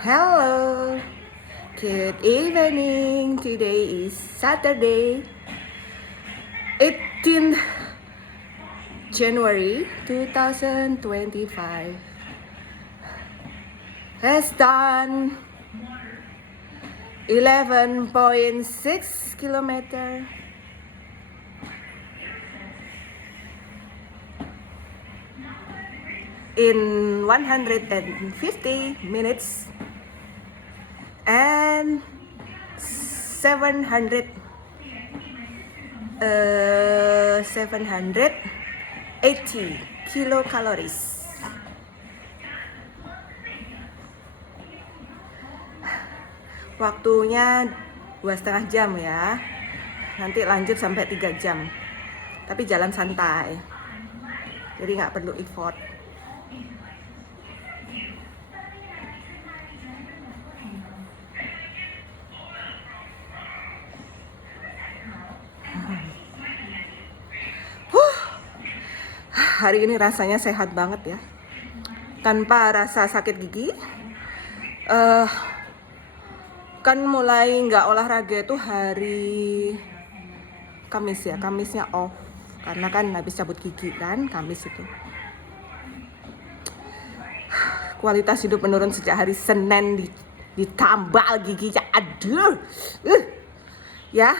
Hello, good evening. Today is Saturday, 18th January 2025. Has done 11.6 kilometer. In 150 minutes and 780 kilocalories. Waktunya 2,5 jam ya. Nanti lanjut sampai 3 jam. Tapi jalan santai. Jadi nggak perlu effort. Hari ini rasanya sehat banget ya, tanpa rasa sakit gigi. Kan mulai nggak olahraga itu hari Kamis ya, Kamisnya off karena kan habis cabut gigi kan, Kamis itu. Kualitas hidup menurun sejak hari Senin ditambal giginya, aduh, ya.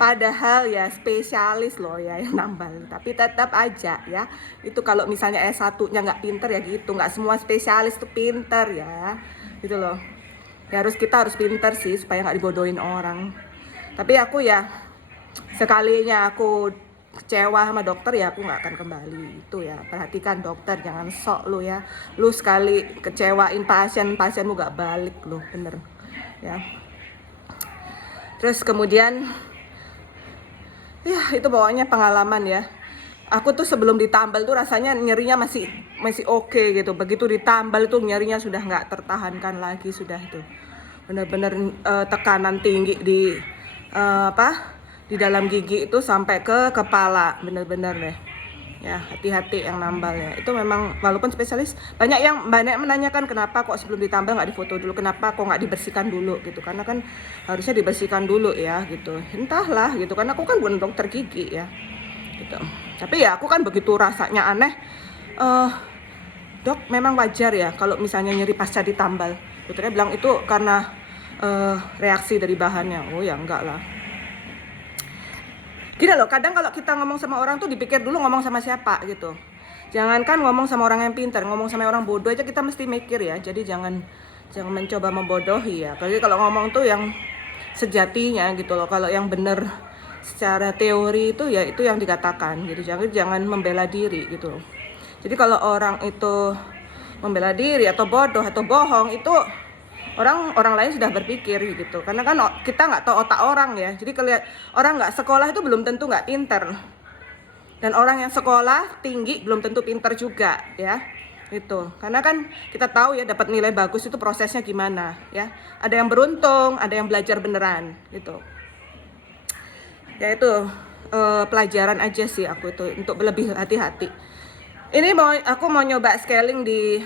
Padahal ya spesialis loh ya yang nambal, tapi tetap aja ya. Itu kalau misalnya S1-nya nggak pinter ya gitu, nggak semua spesialis tuh pinter ya, gitu loh. Ya kita harus pinter sih supaya nggak dibodohin orang. Tapi aku ya sekalinya aku kecewa sama dokter ya aku nggak akan kembali. Itu ya, perhatikan dokter, jangan sok lu ya. Lu sekali kecewain pasienmu nggak balik lu, bener ya. Terus kemudian ya itu pokoknya pengalaman ya. Aku tuh sebelum ditambal tuh rasanya nyerinya masih oke gitu. Begitu ditambal tuh nyerinya sudah nggak tertahankan lagi, sudah itu benar-benar tekanan tinggi di di dalam gigi itu sampai ke kepala, benar-benar deh. Ya hati-hati yang nambal ya. Itu memang walaupun spesialis banyak menanyakan kenapa kok sebelum ditambal nggak difoto dulu, kenapa kok nggak dibersihkan dulu gitu, karena kan harusnya dibersihkan dulu ya gitu. Entahlah gitu, karena aku kan bukan dokter gigi ya gitu. Tapi ya aku kan begitu rasanya aneh, dok memang wajar ya kalau misalnya nyeri pasca ditambal. Dokternya bilang itu karena reaksi dari bahannya. Oh ya enggak lah. Gini loh, kadang kalau kita ngomong sama orang tuh dipikir dulu ngomong sama siapa gitu. Jangankan ngomong sama orang yang pintar, ngomong sama orang bodoh aja kita mesti mikir ya. Jadi jangan mencoba membodohi ya. Jadi kalau ngomong tuh yang sejatinya gitu loh. Kalau yang bener secara teori itu ya itu yang dikatakan gitu. Jangan membela diri gitu. Jadi kalau orang itu membela diri atau bodoh atau bohong itu orang lain sudah berpikir gitu, karena kan kita nggak tahu otak orang ya. Jadi kalau orang nggak sekolah itu belum tentu nggak pinter, dan orang yang sekolah tinggi belum tentu pinter juga ya itu. Karena kan kita tahu ya dapat nilai bagus itu prosesnya gimana ya. Ada yang beruntung, ada yang belajar beneran gitu ya. Itu pelajaran aja sih aku itu untuk lebih hati-hati. Ini aku mau nyoba scaling di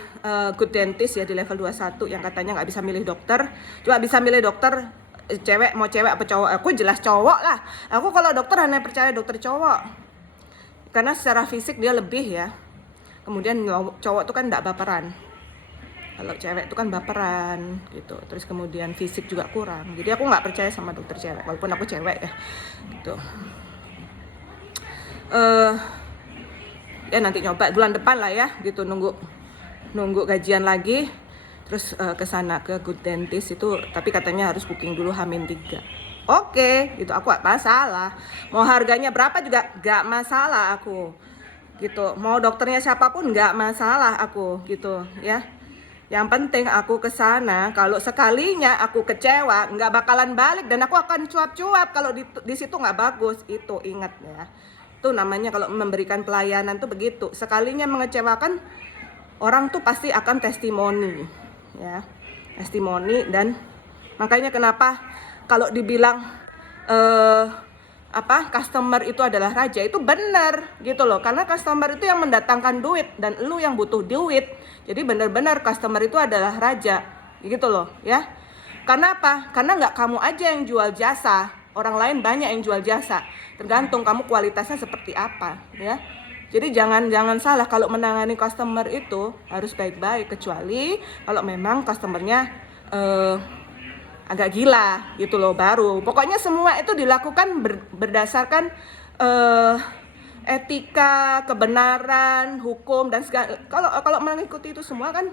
Good Dentist ya, di level 21 yang katanya nggak bisa milih dokter. Cuma bisa milih dokter cewek, mau cewek apa cowok. Aku jelas cowok lah. Aku kalau dokter hanya percaya dokter cowok. Karena secara fisik dia lebih ya. Kemudian cowok tuh kan nggak baperan. Kalau cewek tuh kan baperan gitu. Terus kemudian fisik juga kurang. Jadi aku nggak percaya sama dokter cewek, walaupun aku cewek ya gitu. Ya nanti nyoba bulan depan lah ya gitu, nunggu gajian lagi terus ke sana ke Good Dentist itu, tapi katanya harus booking dulu H-3. Oke, gitu aku gak masalah. Mau harganya berapa juga gak masalah aku. Gitu. Mau dokternya siapapun gak masalah aku gitu ya. Yang penting aku ke sana, kalau sekalinya aku kecewa nggak bakalan balik, dan aku akan cuap-cuap kalau di situ nggak bagus. Itu ingat ya. Itu namanya kalau memberikan pelayanan tuh begitu. Sekalinya mengecewakan, orang tuh pasti akan testimoni ya. Testimoni, dan makanya kenapa kalau dibilang customer itu adalah raja, itu benar gitu loh. Karena customer itu yang mendatangkan duit dan lu yang butuh duit. Jadi benar-benar customer itu adalah raja gitu loh ya. Karena apa? Karena nggak kamu aja yang jual jasa, orang lain banyak yang jual jasa. Tergantung kamu kualitasnya seperti apa ya. Jadi jangan salah, kalau menangani customer itu harus baik-baik, kecuali kalau memang customernya agak gila gitu loh, baru. Pokoknya semua itu dilakukan berdasarkan etika, kebenaran, hukum dan segala. Kalau mengikuti itu semua kan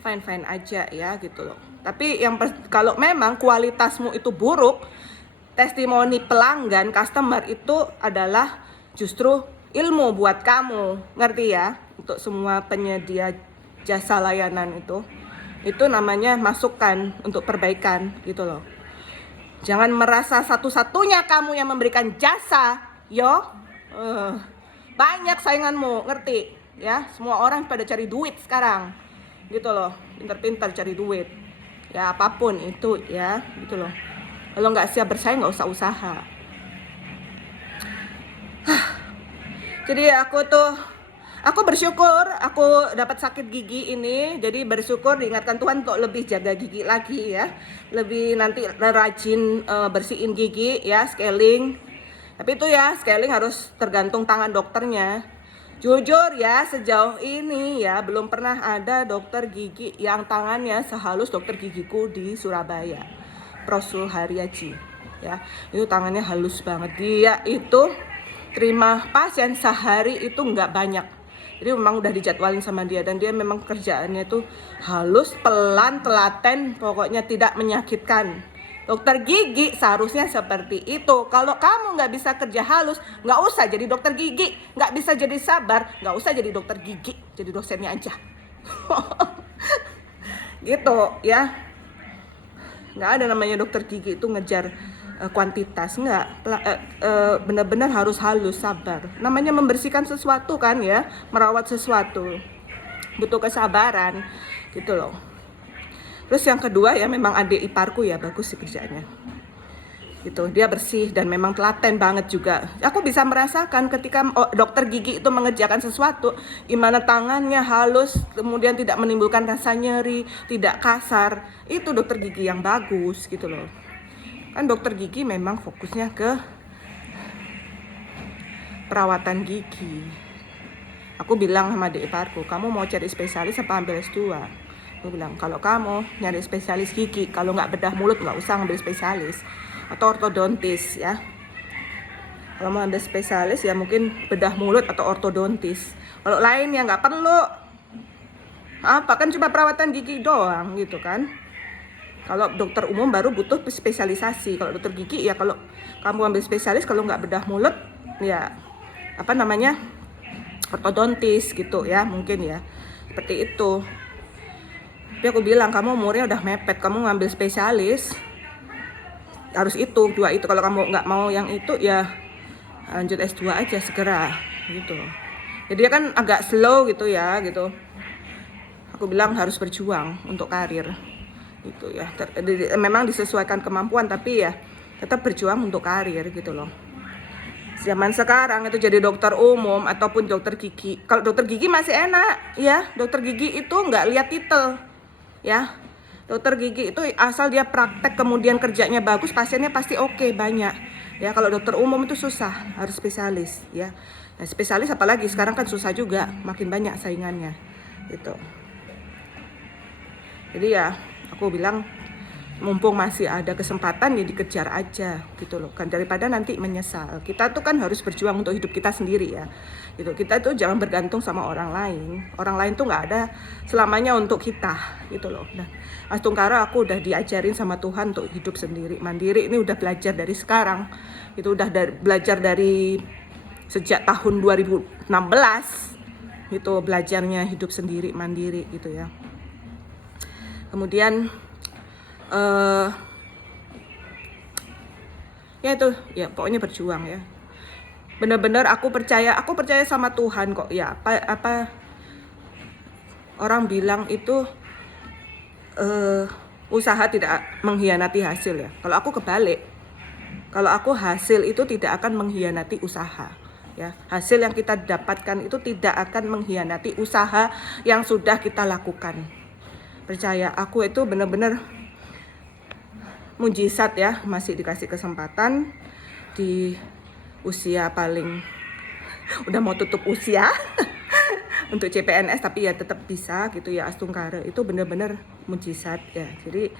fine aja ya gitu loh. Tapi kalau memang kualitasmu itu buruk, testimoni pelanggan, customer itu adalah justru ilmu buat kamu, ngerti ya? Untuk semua penyedia jasa layanan itu namanya masukan untuk perbaikan gitu loh. Jangan merasa satu-satunya kamu yang memberikan jasa, yo. Banyak sainganmu, ngerti ya? Semua orang pada cari duit sekarang gitu loh, pintar-pintar cari duit ya, apapun itu ya gitu loh. Kalau nggak siap bersaing nggak usah usaha. Jadi aku bersyukur aku dapat sakit gigi ini, jadi bersyukur diingatkan Tuhan untuk lebih jaga gigi lagi ya, lebih nanti rajin bersihin gigi ya, scaling. Tapi itu ya, scaling harus tergantung tangan dokternya. Jujur ya, sejauh ini ya belum pernah ada dokter gigi yang tangannya sehalus dokter gigiku di Surabaya, Prof. Suharyaji ya. Itu tangannya halus banget. Dia itu terima pasien sehari itu nggak banyak. Jadi memang udah dijadwalin sama dia, dan dia memang kerjaannya tuh halus, pelan, telaten, pokoknya tidak menyakitkan. Dokter gigi seharusnya seperti itu. Kalau kamu nggak bisa kerja halus, nggak usah jadi dokter gigi. Nggak bisa jadi sabar, nggak usah jadi dokter gigi. Jadi dosennya aja. Gitu ya. Nggak ada namanya dokter gigi itu ngejar kuantitas. Nggak. Benar-benar harus halus, sabar. Namanya membersihkan sesuatu kan ya. Merawat sesuatu. Butuh kesabaran. Gitu loh. Terus yang kedua ya, memang adik iparku ya bagus sih kerjaannya gitu, dia bersih dan memang telaten banget juga. Aku bisa merasakan ketika dokter gigi itu mengerjakan sesuatu, gimana tangannya halus, kemudian tidak menimbulkan rasa nyeri, tidak kasar. Itu dokter gigi yang bagus gitu loh. Kan dokter gigi memang fokusnya ke perawatan gigi. Aku bilang sama adik iparku, kamu mau cari spesialis apa ambil S2? Aku bilang, kalau kamu nyari spesialis gigi, kalau nggak bedah mulut nggak usah ngambil spesialis, atau ortodontis ya. Kalau mau ambil spesialis ya mungkin bedah mulut atau ortodontis. Kalau lain ya nggak perlu. Apa kan cuma perawatan gigi doang gitu kan. Kalau dokter umum baru butuh spesialisasi. Kalau dokter gigi ya kalau kamu ambil spesialis, kalau nggak bedah mulut ya apa namanya ortodontis gitu ya, mungkin ya seperti itu. Tapi aku bilang, kamu umurnya udah mepet, kamu ngambil spesialis harus itu, dua itu. Kalau kamu nggak mau yang itu ya lanjut S2 aja segera gitu. Jadi dia kan agak slow gitu ya gitu. Aku bilang harus berjuang untuk karir gitu ya. Memang disesuaikan kemampuan, tapi ya tetap berjuang untuk karir gitu loh. Zaman sekarang itu jadi dokter umum ataupun dokter gigi. Kalau dokter gigi masih enak ya, dokter gigi itu nggak lihat titel ya. Dokter gigi itu asal dia praktek kemudian kerjanya bagus, pasiennya pasti oke, banyak ya. Kalau dokter umum itu susah, harus spesialis ya. Nah, spesialis apalagi sekarang kan susah juga, makin banyak saingannya gitu. Jadi ya aku bilang, mumpung masih ada kesempatan ya dikejar aja gitu loh kan, daripada nanti menyesal. Kita tuh kan harus berjuang untuk hidup kita sendiri ya gitu. Kita tuh jangan bergantung sama orang lain. Orang lain tuh nggak ada selamanya untuk kita gitu loh. Nah, Mas Tungkara aku udah diajarin sama Tuhan untuk hidup sendiri, mandiri. Ini udah belajar dari sekarang itu, udah belajar dari sejak tahun 2016 gitu, belajarnya hidup sendiri, mandiri gitu ya. Kemudian ya itu ya, pokoknya berjuang ya. Benar-benar aku percaya sama Tuhan kok ya. Apa orang bilang itu usaha tidak mengkhianati hasil ya. Kalau aku kebalik, kalau aku hasil itu tidak akan mengkhianati usaha ya. Hasil yang kita dapatkan itu tidak akan mengkhianati usaha yang sudah kita lakukan. Percaya, aku itu bener-bener mujizat ya, masih dikasih kesempatan di usia paling udah mau tutup usia untuk CPNS, tapi ya tetap bisa gitu ya, Astungkara itu bener-bener mujizat ya. Jadi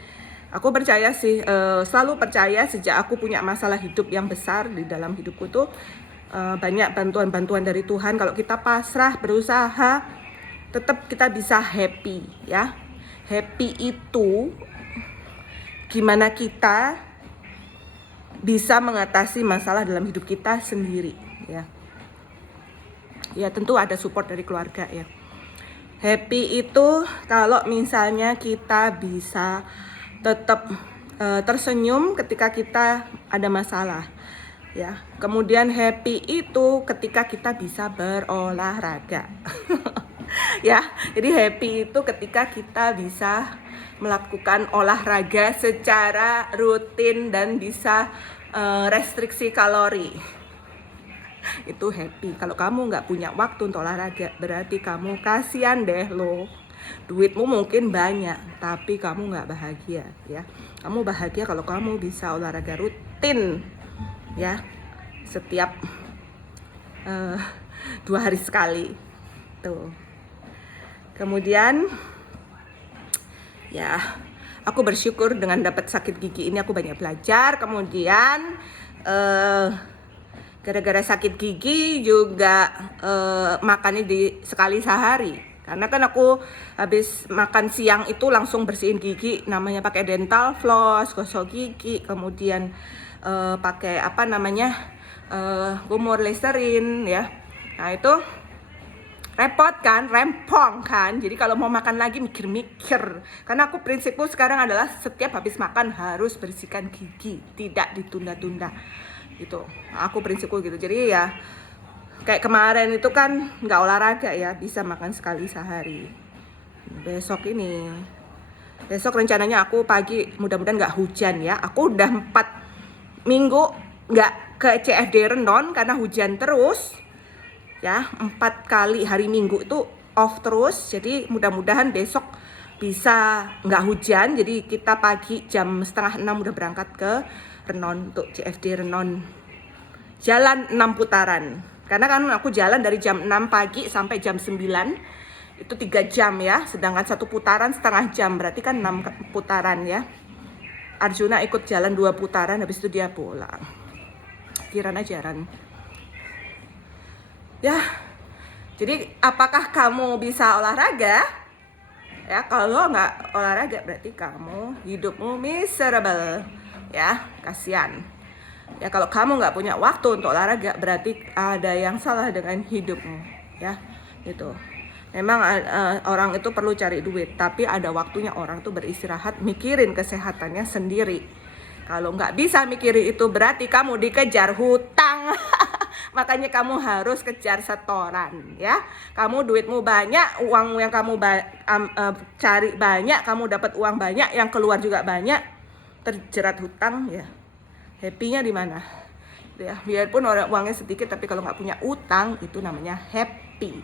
aku percaya sih, selalu percaya sejak aku punya masalah hidup yang besar di dalam hidupku tuh, banyak bantuan-bantuan dari Tuhan. Kalau kita pasrah, berusaha, tetap kita bisa happy ya. Happy itu gimana kita bisa mengatasi masalah dalam hidup kita sendiri ya. Ya tentu ada support dari keluarga ya. Happy itu kalau misalnya kita bisa tetap tersenyum ketika kita ada masalah ya. Kemudian happy itu ketika kita bisa berolahraga. Ya, jadi happy itu ketika kita bisa melakukan olahraga secara rutin dan bisa restriksi kalori. Itu happy. Kalau kamu nggak punya waktu untuk olahraga, berarti kamu kasihan deh lo. Duitmu mungkin banyak, tapi kamu nggak bahagia ya. Kamu bahagia kalau kamu bisa olahraga rutin ya, setiap 2 hari sekali tuh. Kemudian ya, aku bersyukur dengan dapat sakit gigi ini aku banyak belajar. Kemudian gara-gara sakit gigi juga makannya sekali sehari. Karena kan aku habis makan siang itu langsung bersihin gigi, namanya pakai dental floss, gosok gigi, kemudian pakai apa namanya kumur Listerine ya. Nah itu repot kan, rempong kan. Jadi kalau mau makan lagi mikir-mikir. Karena aku prinsipku sekarang adalah setiap habis makan harus bersihkan gigi, tidak ditunda-tunda. Gitu. Aku prinsipku gitu. Jadi ya kayak kemarin itu kan nggak olahraga ya, bisa makan sekali sehari. Besok rencananya aku pagi mudah-mudahan nggak hujan ya. Aku udah 4 minggu nggak ke CFD Renon karena hujan terus. Ya, 4 kali hari Minggu itu off terus. Jadi mudah-mudahan besok bisa nggak hujan. Jadi kita pagi jam 5:30 udah berangkat ke Renon untuk CFD Renon. Jalan 6 putaran. Karena kan aku jalan dari jam 6 pagi sampai jam 9. Itu 3 jam ya. Sedangkan 1 putaran setengah jam. Berarti kan 6 putaran ya. Arjuna ikut jalan 2 putaran, habis itu dia pulang. Kirana jalan. Ya, jadi apakah kamu bisa olahraga? Ya, kalau nggak olahraga berarti kamu hidupmu miserable. Ya, kasihan. Ya, kalau kamu nggak punya waktu untuk olahraga berarti ada yang salah dengan hidupmu. Ya, gitu. Memang orang itu perlu cari duit, tapi ada waktunya orang tuh beristirahat, mikirin kesehatannya sendiri. Kalau nggak bisa mikirin itu berarti kamu dikejar hutang. Makanya kamu harus kejar setoran ya. Kamu duitmu banyak, uang yang kamu cari banyak, kamu dapat uang banyak, yang keluar juga banyak, terjerat hutang ya. Happy-nya di mana? Ya, biarpun uangnya sedikit, tapi kalau nggak punya utang itu namanya happy.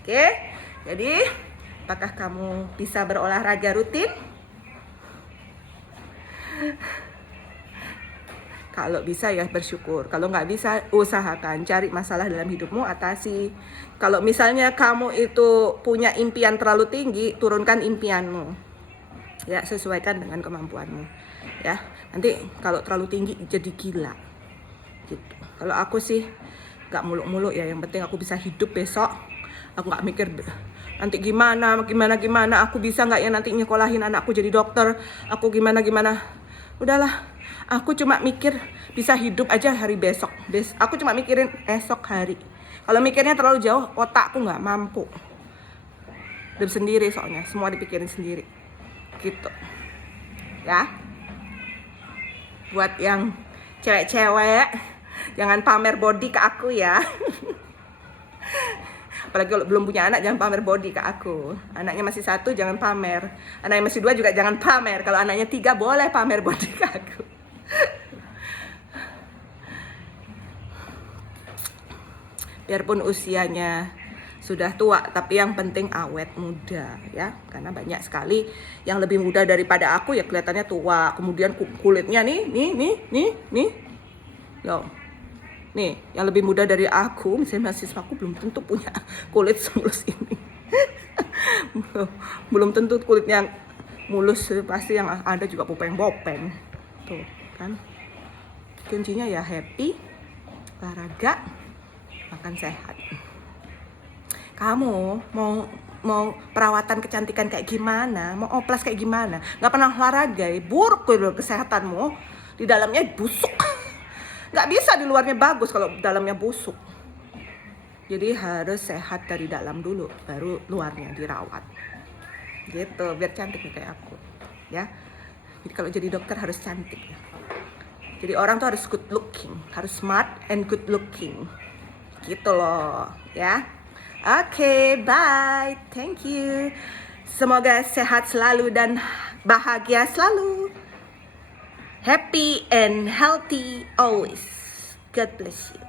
Oke? Jadi, apakah kamu bisa berolahraga rutin? Kalau bisa ya bersyukur. Kalau nggak bisa, usahakan cari masalah dalam hidupmu, atasi. Kalau misalnya kamu itu punya impian terlalu tinggi, turunkan impianmu. Ya, sesuaikan dengan kemampuanmu. Ya, nanti kalau terlalu tinggi jadi gila. Gitu. Kalau aku sih nggak muluk-muluk ya. Yang penting aku bisa hidup besok. Aku nggak mikir nanti gimana. Aku bisa nggak ya nanti nyekolahin anakku jadi dokter. Aku gimana. Udahlah. Aku cuma mikir bisa hidup aja hari besok. Aku cuma mikirin esok hari. Kalau mikirnya terlalu jauh, otakku nggak mampu. Hidup sendiri soalnya, semua dipikirin sendiri. Gitu. Ya. Buat yang cewek-cewek, jangan pamer body ke aku ya. Apalagi kalau belum punya anak, jangan pamer body ke aku. Anaknya masih 1, jangan pamer. Anaknya masih 2 juga jangan pamer. Kalau anaknya 3, boleh pamer body ke aku. Biarpun usianya sudah tua, tapi yang penting awet muda ya, karena banyak sekali yang lebih muda daripada aku ya kelihatannya tua, kemudian kulitnya nih loh, nih yang lebih muda dari aku, misalnya mahasiswa aku belum tentu punya kulit semulus ini. belum tentu kulitnya mulus, pasti yang ada juga bopeng-bopeng tuh kan. Kuncinya ya happy, olahraga, makan sehat. Kamu mau perawatan kecantikan kayak gimana, mau oplas kayak gimana, nggak pernah olahraga, buruk loh kesehatanmu, di dalamnya busuk. Nggak bisa di luarnya bagus kalau dalamnya busuk. Jadi harus sehat dari dalam dulu, baru luarnya dirawat. Gitu, biar cantik kayak aku, ya. Jadi kalau jadi dokter harus cantik ya. Jadi orang tuh harus good looking, harus smart and good looking. Gitu loh, ya. Oke, bye. Thank you. Semoga sehat selalu dan bahagia selalu. Happy and healthy always. God bless you.